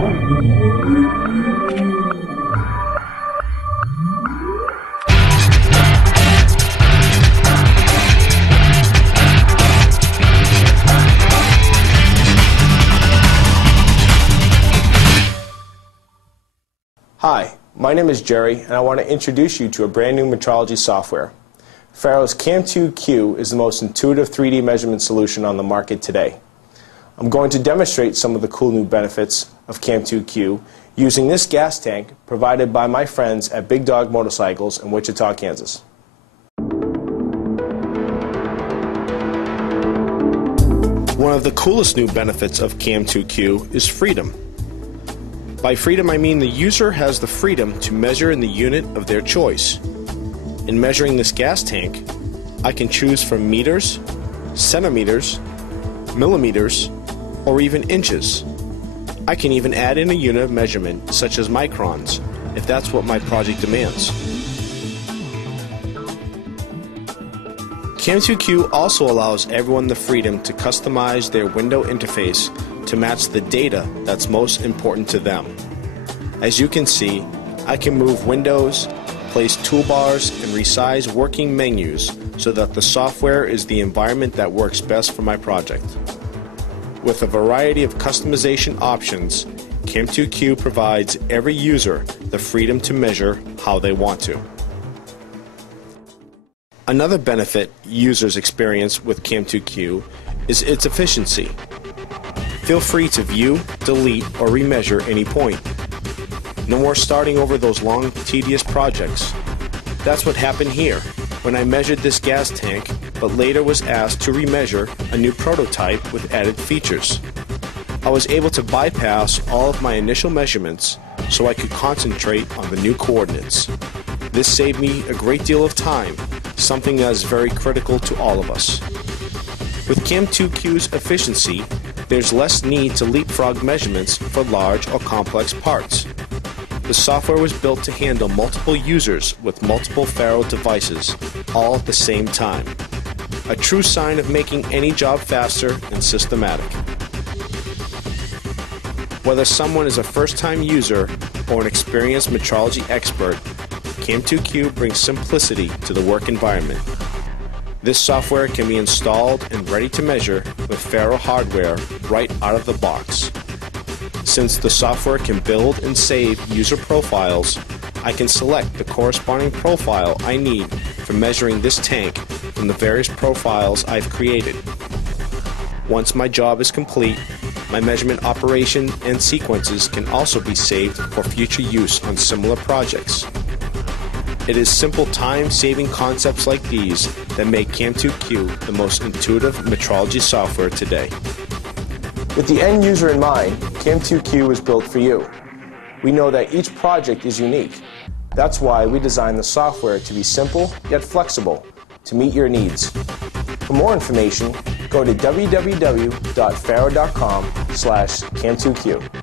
Hi, my name is Jerry, and I want to introduce you to a brand new metrology software. Faro's Cam2Q is the most intuitive 3D measurement solution on the market today. I'm going to demonstrate some of the cool new benefits of Cam2Q using this gas tank provided by my friends at Big Dog Motorcycles in Wichita, Kansas. One of the coolest new benefits of Cam2Q is freedom. By freedom, I mean the user has the freedom to measure in the unit of their choice. In measuring this gas tank, I can choose from meters, centimeters, millimeters, or even inches. I can even add in a unit of measurement such as microns, if that's what my project demands. Cam2Q also allows everyone the freedom to customize their window interface to match the data that's most important to them. As you can see, I can move windows, place toolbars, and resize working menus so that the software is the environment that works best for my project. With a variety of customization options, Cam2Q provides every user the freedom to measure how they want to. Another benefit users experience with Cam2Q is its efficiency. Feel free to view, delete, or remeasure any point. No more starting over those long, tedious projects. That's what happened here when I measured this gas tank, but later was asked to remeasure a new prototype with added features. I was able to bypass all of my initial measurements so I could concentrate on the new coordinates. This saved me a great deal of time, something that is very critical to all of us. With Cam2Q's efficiency, there's less need to leapfrog measurements for large or complex parts. The software was built to handle multiple users with multiple Faro devices, all at the same time. A true sign of making any job faster and systematic. Whether someone is a first-time user or an experienced metrology expert, Cam2Q brings simplicity to the work environment. This software can be installed and ready to measure with Faro hardware right out of the box. Since the software can build and save user profiles, I can select the corresponding profile I need for measuring this tank from the various profiles I've created. Once my job is complete, my measurement operation and sequences can also be saved for future use on similar projects. It is simple time-saving concepts like these that make Cam2Q the most intuitive metrology software today. With the end user in mind, Cam2Q is built for you. We know that each project is unique. That's why we designed the software to be simple yet flexible to meet your needs. For more information, go to www.faro.com/Cam2Q.